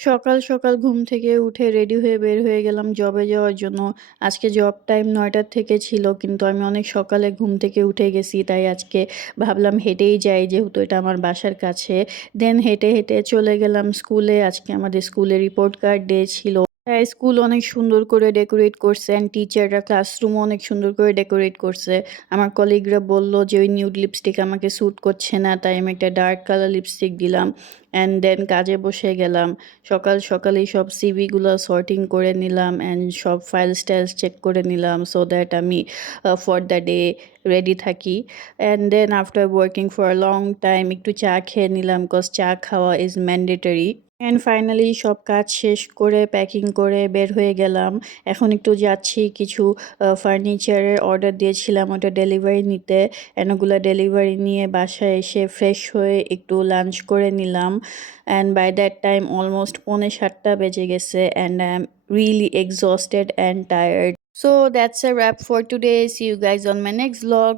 সকাল, সকাল ঘুম থেকে উঠে রেডি হয়ে বের হয়ে গেলাম জবে যাওয়ার জন্য। আজকে জব টাইম ৯টা থেকে ছিল কিন্তু আমি অনেক সকালে ঘুম থেকে উঠে গেছি। তাই আজকে ভাবলাম হেঁটেই যাই যেহেতু এটা আমার বাসার কাছে। দেন হেঁটে, হেঁটে চলে গেলাম স্কুলে। আজকে আমাদের স্কুলে রিপোর্ট কার্ড ডে ছিল। হ্যাঁ, স্কুল অনেক সুন্দর করে ডেকোরেট করছে অ্যান্ড টিচাররা ক্লাসরুমও অনেক সুন্দর করে ডেকোরেট করছে। আমার কলিগরা বলল যে ওই নিউড লিপস্টিক আমাকে স্যুট করছে না, তাই আমি একটা ডার্ক কালার লিপস্টিক দিলাম। অ্যান্ড দেন কাজে বসে গেলাম। সকাল সকালেই সব সিভিগুলো সর্টিং করে নিলাম অ্যান্ড সব ফাইলস টাইলস চেক করে নিলাম সো দ্যাট আমি ফর দ্য ডে রেডি থাকি। And then after working for a long time একটু চা খেয়ে নিলাম কজ চা খাওয়া ইজ ম্যান্ডেটরি। অ্যান্ড ফাইনালি সব কাজ শেষ করে প্যাকিং করে বের হয়ে গেলাম। এখন একটু যাচ্ছি কিছু ফার্নিচারের অর্ডার দিয়েছিলাম ওটা ডেলিভারি নিতে। অ্যান্ড ওগুলো ডেলিভারি নিয়ে বাসায় এসে ফ্রেশ হয়ে একটু লাঞ্চ করে নিলাম। And by that time almost 7:45 বেজে গেছে and I am really exhausted and tired. So that's a wrap for today. See you guys on my next vlog.